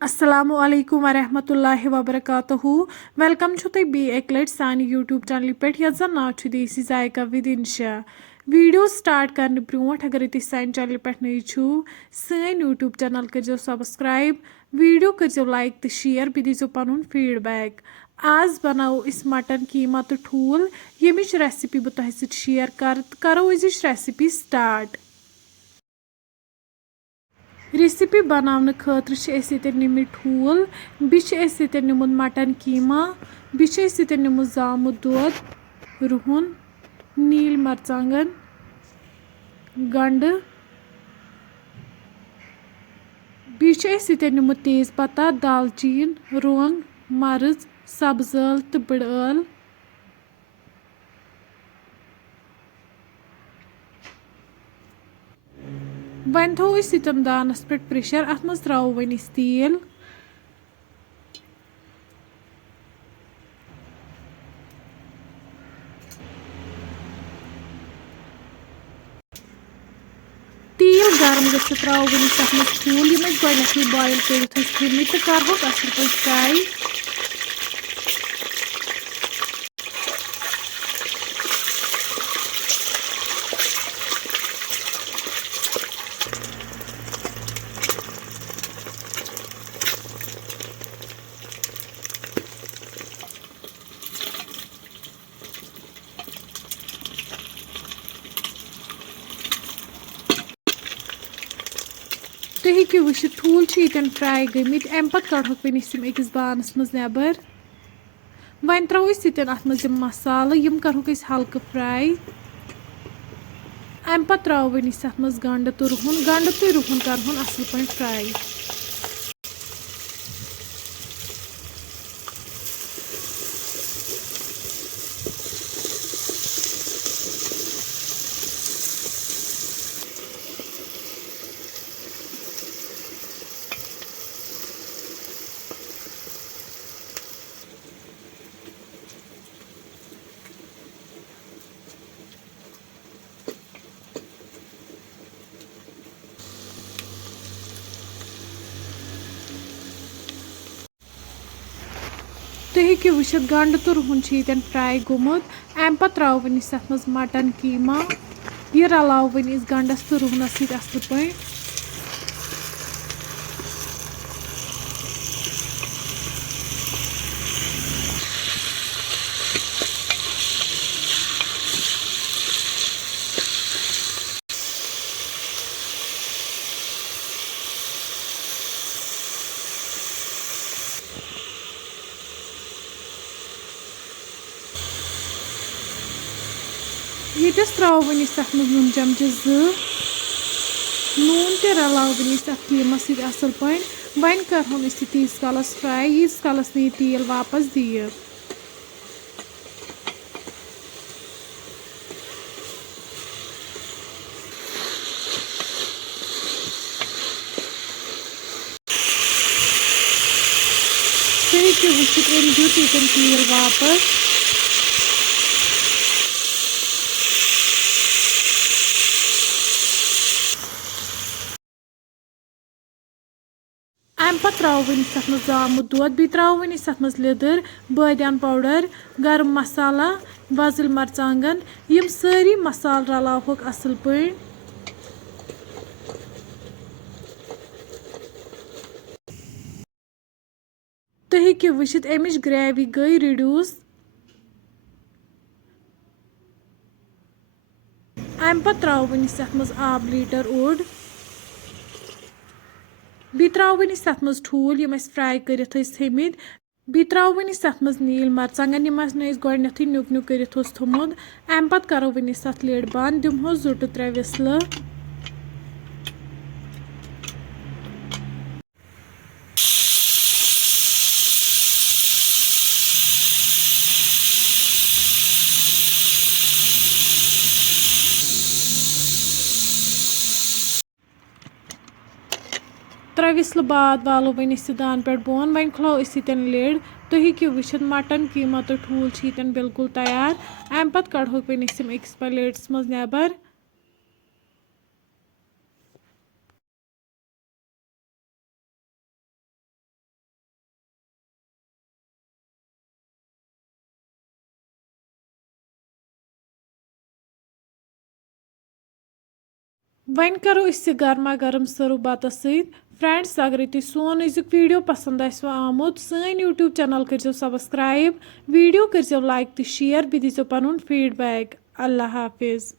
Assalamu alaikum warahmatullahi wabarakatuhu. Welcome to the be eklet sani YouTube channel pet yazan na chu desi zaika with insha. Video start karne bront agar iti sign channel pet nahi chu sign YouTube channel karjo subscribe video karjo like te share bi dizo panun feedback. आज बनाओ इस mutton कीमा तो ठूल यमिच recipe बह तह सत share करो अजिच recipe start recipe बनाने खतर निमित ठूल बे निमुत मटन कीमा बे निमुत जामुत दूध रुहन नील मरचांगन गंड बे निमुत तेज पत्ता दालचीन रोंग मर्च सब्ज ٲl तो बड़ ٲl वन थो सितम दानस पे प्रेशर अत मज त्रो वन तेल तेल गर्म गो त्रो वन तथ मज ठूल यम गोथी बॉयल कर तो करोक असल पे फ्राई तुम हेकि वुचित ठूल यन फ्राई गमित अम पे कड़ोक वन अकिस बानस मज नबर वन त्रो अत मज मसाल यम करोक हल्क फ्राई अम पे त्रो वन अत मज गंड तो रुहन करोन असल पे फ्राई तुम हेकि वुचित गंड तो रुहन यन फ्राई गोमुत अम पे त्रो वन अत मज मटन कीमा यह रलाव वन गंडस तो रुहनस सत असल पे यीतस त्रो वन अत मज नून चमच नून ते रलाव वन अत कीमा सत असल पे वन करोन तीस कालस फ्राई यीस कालस न तेल वापस दिए तुम हेकि वुचित अम दित यन तेल वापस अम पे त्रो वन अत मज जामुत दूध बे त्रो वन अत मज लिदर बादियान पाउडर गरम मसाला वजल मरचांगन यम सारी मसाल रलावक असल पे तुम हेकि वुचित अमिच ग्रेवी गई रिड्यूस अम पे त्रो वन अत मज आब लीटर ओड बे त्रो वन अत मज ठूल यम फ्राई कर थमित बे त्रो वन अत मज नील मरचांगन यम गोथी नुक नुक कर थोमुत अम पे करो वन अत लिड बंद दिमहो 2 to 3 विसल त्रे विसल बाद वालो वन दान पे बोन वन खुलो यन लिड तुम हेकि वुचित मटन कीमा तो ठूल यन बिल्कुल तैयार अम पे कड़ोक वन अकिस प्लेट्स मज नबर वन करो इस गर्मा गर्म सर्व बतस फ्रेंड्स अगर तुम सोन अजुक वीडियो पसंद आमुत सन यूट्यूब चैनल करो सब्सक्राइब वीडियो करो लाइक तो शेयर बे दीजो पन फीडबैक। अल्लाह हाफिज़।